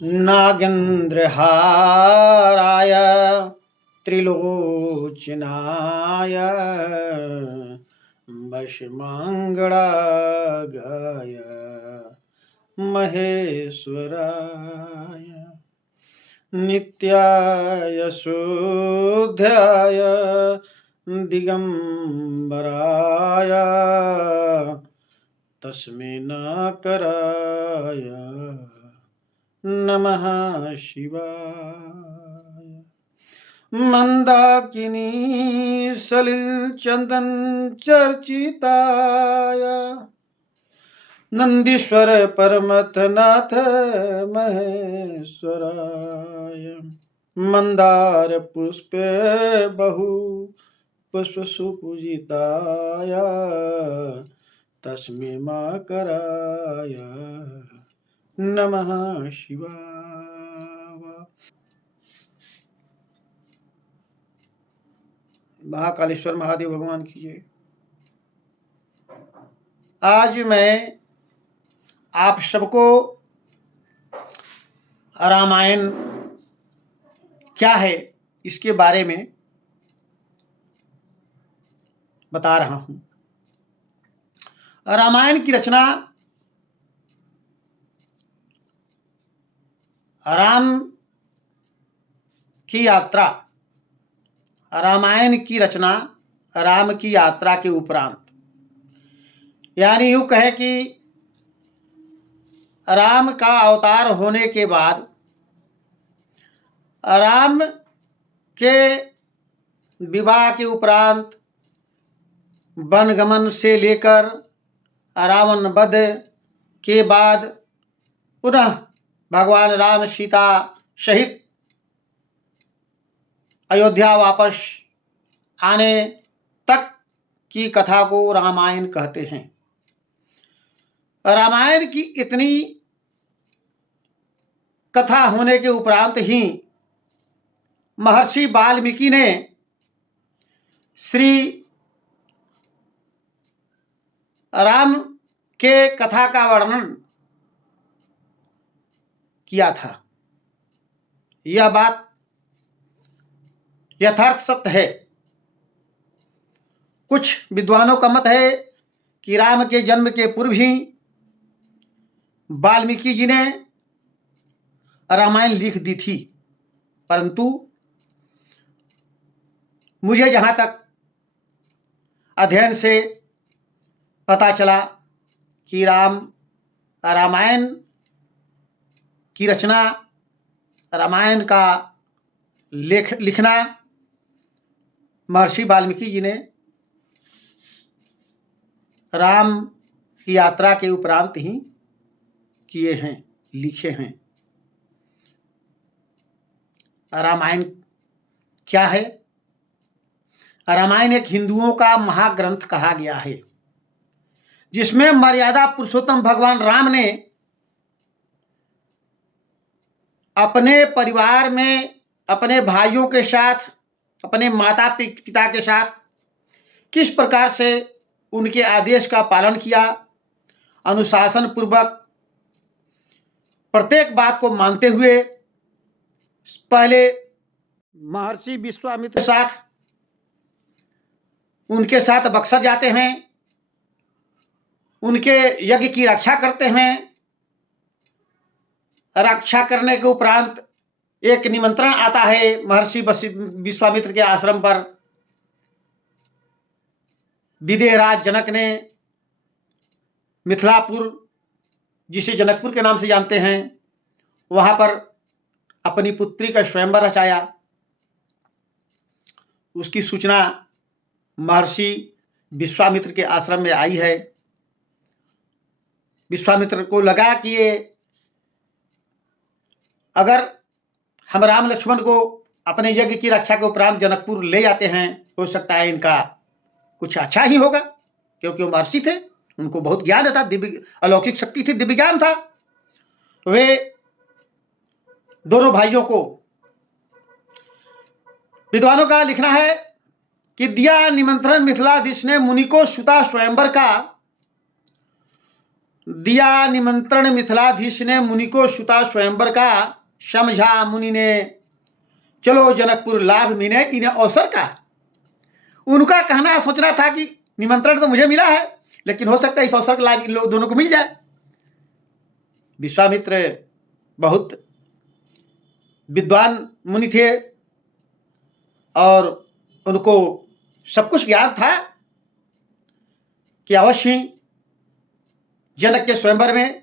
नागेन्द्रहाराय त्रिलोचनाय वशमंगलाय महेश्वराय नित्याय शुद्धाय दिगंबराय तस्मै नाकराय नमः शिवाय। मंदाकिनी सलिल चंदन चर्चिताय नंदीश्वर परमथनाथ महेश्वराय मंदार पुष्प बहु पुष्प सुपूजिताय तस्मै मकराय नमः शिवाय। महाकालेश्वर महादेव भगवान की जय। आज मैं आप सबको रामायण क्या है इसके बारे में बता रहा हूं। रामायण की रचना राम की यात्रा, रामायण की रचना राम की यात्रा के उपरांत, यानी यूं कहे कि राम का अवतार होने के बाद राम के विवाह के उपरांत वनगमन से लेकर रावण वध के बाद पुनः भगवान राम सीता सहित अयोध्या वापस आने तक की कथा को रामायण कहते हैं। रामायण की इतनी कथा होने के उपरांत ही महर्षि वाल्मीकि ने श्री राम के कथा का वर्णन किया था। यह बात यथार्थ सत्य है। कुछ विद्वानों का मत है कि राम के जन्म के पूर्व ही वाल्मीकि जी ने रामायण लिख दी थी, परंतु मुझे जहां तक अध्ययन से पता चला कि रामायण की रचना, रामायण का लिखना महर्षि वाल्मीकि जी ने राम की यात्रा के उपरांत ही किए हैं, लिखे हैं। रामायण क्या है? रामायण एक हिंदुओं का महाग्रंथ कहा गया है, जिसमें मर्यादा पुरुषोत्तम भगवान राम ने अपने परिवार में अपने भाइयों के साथ, अपने माता पिता के साथ किस प्रकार से उनके आदेश का पालन किया, अनुशासन पूर्वक प्रत्येक बात को मानते हुए पहले महर्षि विश्वामित्र के साथ उनके साथ बक्सर जाते हैं, उनके यज्ञ की रक्षा करते हैं। रक्षा करने के उपरांत एक निमंत्रण आता है महर्षि विश्वामित्र के आश्रम पर। विदेहराज जनक ने मिथिलापुर, जिसे जनकपुर के नाम से जानते हैं, वहां पर अपनी पुत्री का स्वयंवर रचाया। उसकी सूचना महर्षि विश्वामित्र के आश्रम में आई है। विश्वामित्र को लगा कि ये अगर हम राम लक्ष्मण को अपने यज्ञ की रक्षा के उपरांत जनकपुर ले जाते हैं, हो सकता है इनका कुछ अच्छा ही होगा, क्योंकि वो महर्षि थे, उनको बहुत ज्ञान था, दिव्य अलौकिक शक्ति थी, दिव्य ज्ञान था। वे दोनों भाइयों को, विद्वानों का लिखना है कि दिया निमंत्रण मिथिलाधीश ने मुनि को सुता स्वयंवर का, दिया निमंत्रण मिथिलाधीश ने मुनि को सुता स्वयंवर का, समझा मुनि ने चलो जनकपुर लाभ मिले इन्हें अवसर का। उनका कहना सोचना था कि निमंत्रण तो मुझे मिला है, लेकिन हो सकता है इस अवसर का लाभ इन लोग दोनों को मिल जाए। विश्वामित्र बहुत विद्वान मुनि थे और उनको सब कुछ ज्ञान था कि अवश्य जनक के स्वयंवर में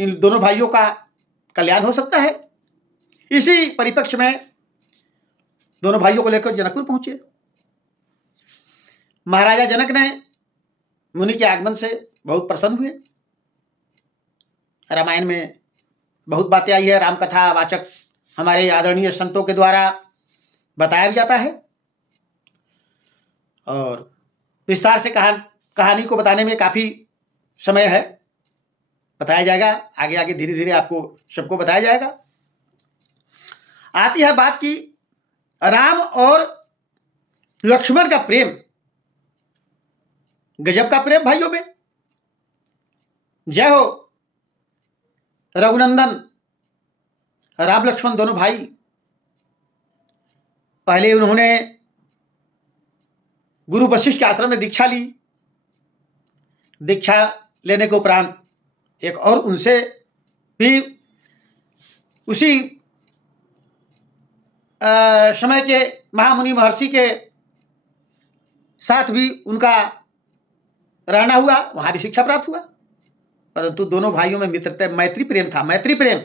इन दोनों भाइयों का कल्याण हो सकता है। इसी परिप्रेक्ष्य में दोनों भाइयों को लेकर जनकपुर पहुंचे। महाराजा जनक ने मुनि के आगमन से बहुत प्रसन्न हुए। रामायण में बहुत बातें आई है, रामकथा वाचक हमारे आदरणीय संतों के द्वारा बताया भी जाता है और विस्तार से कहानी को बताने में काफी समय है, बताया जाएगा आगे आगे धीरे धीरे आपको सबको बताया जाएगा। आती है बात की राम और लक्ष्मण का प्रेम, गजब का प्रेम भाइयों में। जय हो रघुनंदन राम लक्ष्मण दोनों भाई। पहले उन्होंने गुरु वशिष्ठ के आश्रम में दीक्षा ली। दीक्षा लेने के उपरांत एक और उनसे भी उसी समय के महामुनि महर्षि के साथ भी उनका रहना हुआ, वहां भी शिक्षा प्राप्त हुआ। परंतु दोनों भाइयों में मित्रता मैत्री प्रेम था, मैत्री प्रेम।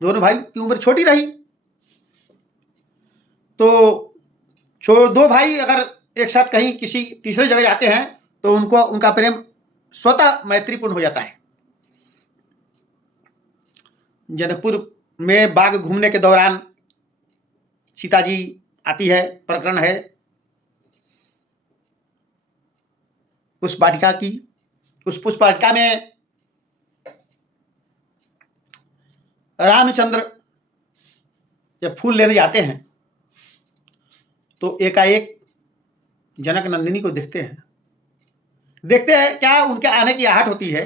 दोनों भाई की उम्र छोटी रही तो दो भाई अगर एक साथ कहीं किसी तीसरे जगह जाते हैं तो उनका प्रेम स्वतः मैत्रीपूर्ण हो जाता है। जनकपुर में बाग घूमने के दौरान सीता जी आती है, प्रकरण है पुष्प वाटिका की। उस पुष्प वाटिका में रामचंद्र जब फूल लेने जाते हैं तो एकाएक जनक नंदिनी को देखते हैं क्या उनके आने की आहट होती है।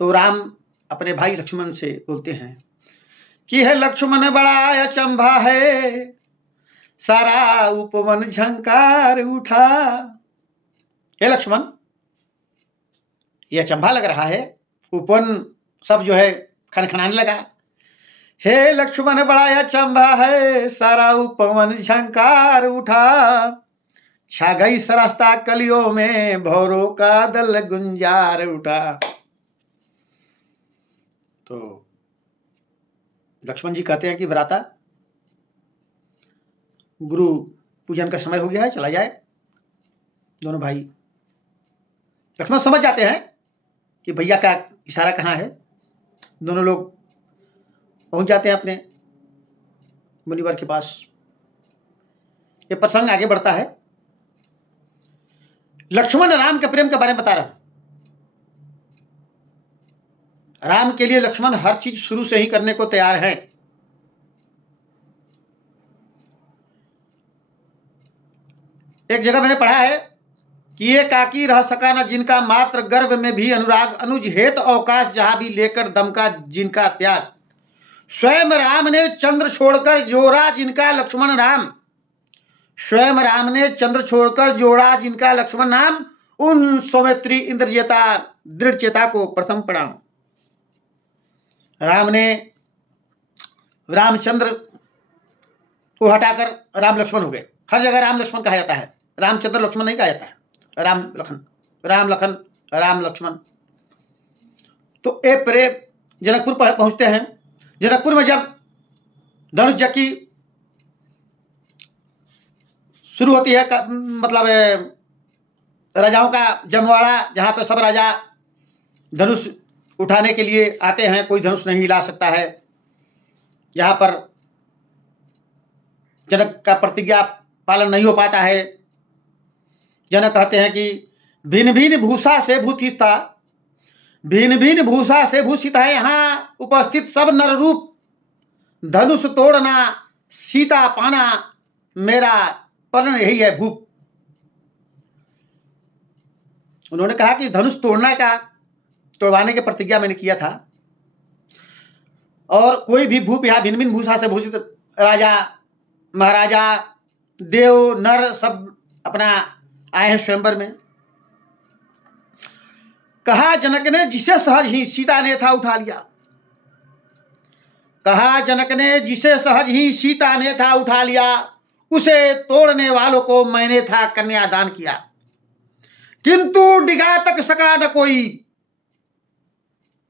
तो राम अपने भाई लक्ष्मण से बोलते हैं कि है लक्ष्मण बड़ा अचंभा है, सारा उपवन झंकार उठा। हे लक्ष्मण, यह अचंभा लग रहा है, उपवन सब जो है खनखनाने लगा। हे लक्ष्मण बड़ा अचंभा है, सारा उपवन झंकार उठा। छा गई सरास्ता कलियों में, भौरों का दल गुंजार उठा। तो लक्ष्मण जी कहते हैं कि भ्राता, गुरु पूजन का समय हो गया है, चला जाए। दोनों भाई लक्ष्मण समझ जाते हैं कि भैया का इशारा कहाँ है। दोनों लोग पहुंच जाते हैं अपने मुनिवर के पास। ये प्रसंग आगे बढ़ता है। लक्ष्मण राम के प्रेम के बारे में बता रहा हूं। राम के लिए लक्ष्मण हर चीज शुरू से ही करने को तैयार है। एक जगह मैंने पढ़ा है कि ये काकी रह सका न जिनका मात्र गर्भ में भी अनुराग, अनुज हेत अवकाश जहां भी लेकर दमका जिनका त्याग। स्वयं राम ने चंद्र छोड़कर जोड़ा जिनका लक्ष्मण राम। स्वयं राम ने चंद्र छोड़कर जोड़ा जिनका लक्ष्मण नाम। उन सौमित्री इंद्रजेता दृढ़ चेता को प्रथम प्रणाम। राम ने रामचंद्र को हटाकर राम लक्ष्मण हो गए। हर जगह राम लक्ष्मण कहा जाता है, रामचंद्र लक्ष्मण नहीं कहा जाता है। राम लखन राम लक्ष्मण। तो ए प्रेम जनकपुर पहुंचते हैं। जनकपुर में जब धनुष जकी शुरू होती है, मतलब राजाओं का जमवाड़ा, जहां पर सब राजा धनुष उठाने के लिए आते हैं। कोई धनुष नहीं हिला सकता है। यहाँ पर जनक का प्रतिज्ञा पालन नहीं हो पाता है। जनक कहते हैं कि भिन्न भिन्न भूषा से भूषित था, भिन्न भिन्न भूषा से भूषित है यहाँ उपस्थित सब नर रूप। धनुष तोड़ना सीता पाना मेरा परण यही है भूप। उन्होंने कहा कि धनुष तोड़ना का तोड़वाने की प्रतिज्ञा मैंने किया था। और कोई भी भूप यहाँ भिन्न भिन्न भूषा से भूषित राजा महाराजा देव नर सब अपना आए हैं स्वयंवर में। कहा जनक ने जिसे सहज ही सीता ने था उठा लिया। कहा जनक ने जिसे सहज ही सीता ने था उठा लिया, उसे तोड़ने वालों को मैंने था कन्यादान किया। किंतु डिगा तक सका न कोई,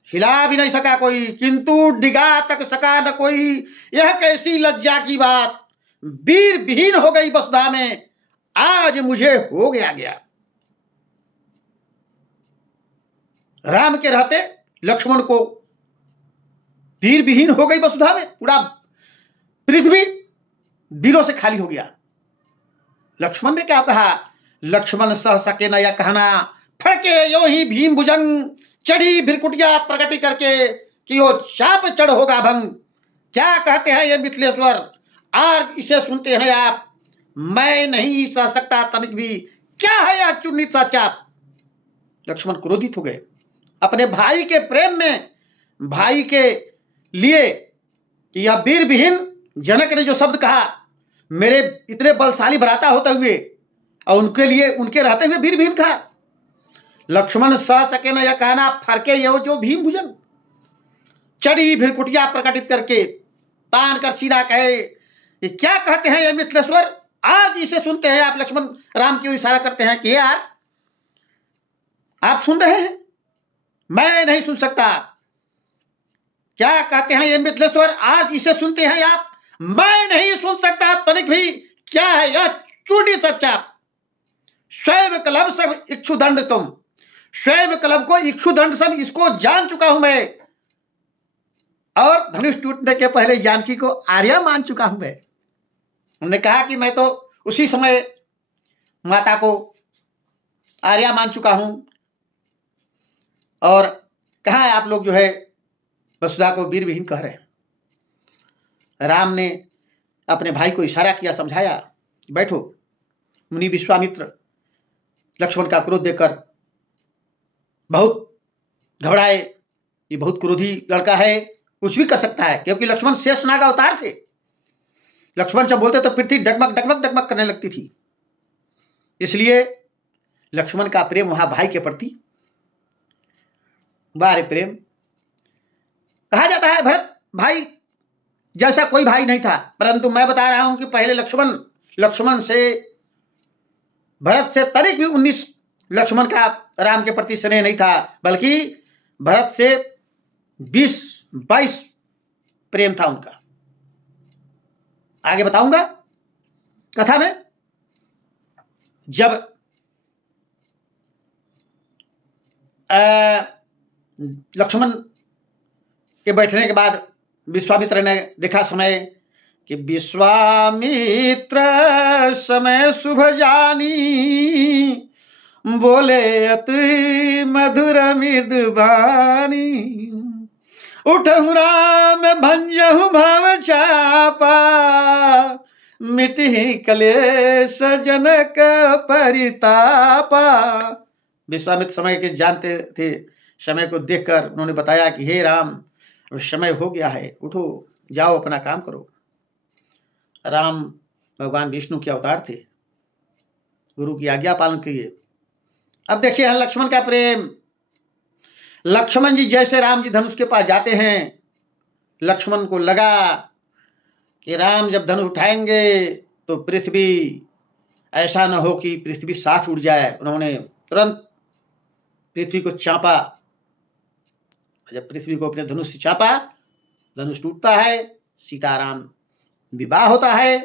हिला भी नहीं सका कोई, किंतु डिगा तक सका न कोई। यह कैसी लज्जा की बात, वीर विहीन हो गई वसुधा में, आज मुझे हो गया। राम के रहते लक्ष्मण को वीर विहीन हो गई वसुधा में, पूरा पृथ्वी वीरों से खाली हो गया। लक्ष्मण ने क्या कहा, लक्ष्मण सह सके न यह कहना, फड़के यो ही भीम भुजंग, चढ़ी भिरकुटिया प्रगति करके कि यो चाप चढ़ होगा भंग। क्या कहते हैं ये मिथिलेश्वर, आज इसे सुनते हैं आप, मैं नहीं सह सकता तनिक भी, क्या है यह चुन्नी सा चाप। लक्ष्मण क्रोधित हो गए। अपने भाई के प्रेम में, भाई के लिए यह वीर विहीन जनक ने जो शब्द कहा, मेरे इतने बलशाली भ्राता होते हुए और उनके लिए उनके रहते हुए वीर विहीन कहा। लक्ष्मण सह सके न यह कहना, फरके यो जो भीम भुजन, चढ़ी भिरकुटिया प्रकटित करके तान कर सीना कहे, ये क्या कहते हैं ये मिथिलेश्वर, आज इसे सुनते हैं आप। लक्ष्मण राम की ओर इशारा करते हैं कि यार आप सुन रहे हैं, मैं नहीं सुन सकता। क्या कहते हैं ये मिथिलेश्वर, आज इसे सुनते हैं आप, मैं नहीं सुन सकता तनिक भी, क्या है यह चूड़ी सच्चा। स्वयं कलम सब इक्षुदंड तुम, स्वयं कलम को इक्षुदंड सब इसको जान चुका हूं मैं, और धनुष टूटने के पहले जानकी को आर्या मान चुका हूं मैं। उन्होंने कहा कि मैं तो उसी समय माता को आर्या मान चुका हूं, और कहा है आप लोग जो है वसुधा को वीर विहीन कह रहे हैं। राम ने अपने भाई को इशारा किया, समझाया, बैठो। मुनि विश्वामित्र लक्ष्मण का क्रोध देखकर बहुत घबराए, ये बहुत क्रोधी लड़का है, कुछ भी कर सकता है, क्योंकि लक्ष्मण शेषनाग अवतार थे। लक्ष्मण जब बोलते तो पृथ्वी डगमग डगमग डगमग करने लगती थी। इसलिए लक्ष्मण का प्रेम वहां भाई के प्रति, बारे प्रेम। कहा जाता है भरत भाई जैसा कोई भाई नहीं था, परंतु मैं बता रहा हूं कि पहले लक्ष्मण से, भरत से तनिक भी 19 लक्ष्मण का राम के प्रति स्नेह नहीं था, बल्कि भरत से 20-22 प्रेम था उनका। आगे बताऊंगा कथा में। जब लक्ष्मण के बैठने के बाद विश्वामित्र ने देखा समय कि विश्वामित्र समय शुभ जानी, बोले अति मधुर मृदुबानी, उठहु राम भंजहु भव चापा, मिटहि क्लेश जनक परितापा। विश्वामित्र समय के जानते थे, समय को देखकर उन्होंने बताया कि हे राम, समय हो गया है, उठो जाओ अपना काम करो। राम भगवान विष्णु के अवतार थे, गुरु की आज्ञा पालन किए। अब देखिए लक्ष्मण का प्रेम। लक्ष्मण जी जैसे राम जी धनुष के पास जाते हैं, लक्ष्मण को लगा कि राम जब धनुष उठाएंगे तो पृथ्वी, ऐसा न हो कि पृथ्वी साथ उड़ जाए। उन्होंने तुरंत पृथ्वी को चापा। जब पृथ्वी को अपने धनुष से चापा, धनुष टूटता है, सीताराम विवाह होता है।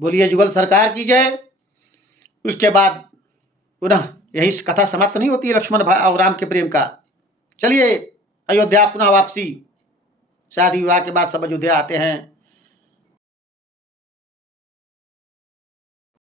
बोलिए जुगल सरकार की जय। उसके बाद पुनः यही कथा समाप्त नहीं होती है लक्ष्मण और राम के प्रेम का। चलिए अयोध्या पुनः वापसी। शादी विवाह के बाद सब अयोध्या आते हैं।